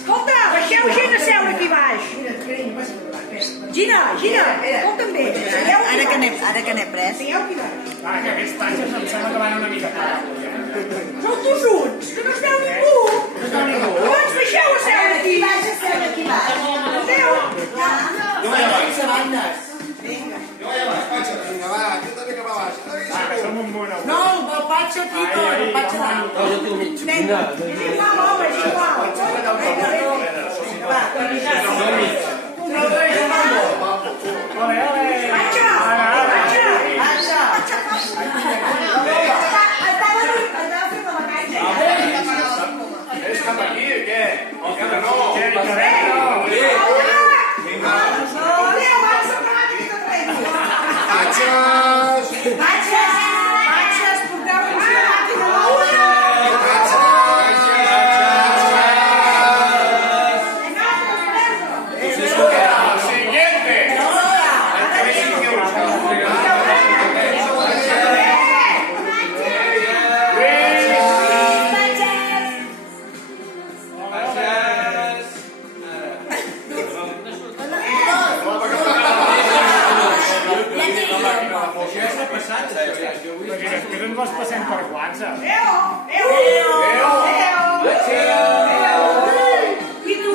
Escolta, deixeu gent a seure aquí baix. Gina, escolta'm bé. Ara que n'he pres. Seieu aquí baix. Va, que aquests tatxes em sembla que van una mica tard. Sou tossuts, que no es veu ningú. Doncs deixeu a seure aquí. Adéu. Jo vaig a baix. Vinga. Jo vaig a baix, Patxa. Vinga, va, jo també cap a baix. Som un bon avui. No, el patxa aquí, tot, el patxa dalt. No, jo tinc mig. Vinga. És igual, home, és igual. Va, Ole, ole. Patxa, patxa. És cap aquí, què? El que no. Vinga. Patxes! Patxes, porteu-nos una màquina d'obra. Siguiente. Que no ens vols passem per WhatsApp. I tu?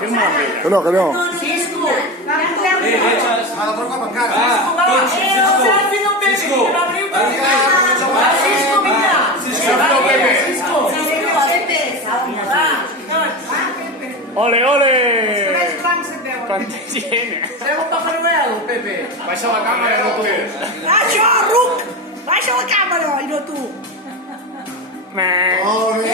Fem-ho amb ella. Que no. A l'altre cop encara. Ole, ole. Quanta gent. Fem un Papa Noel, Pepe. Baixa la càmera, no tu. Això, Ruc! Baixa la càmera, i no tu. Meh. Molt bé.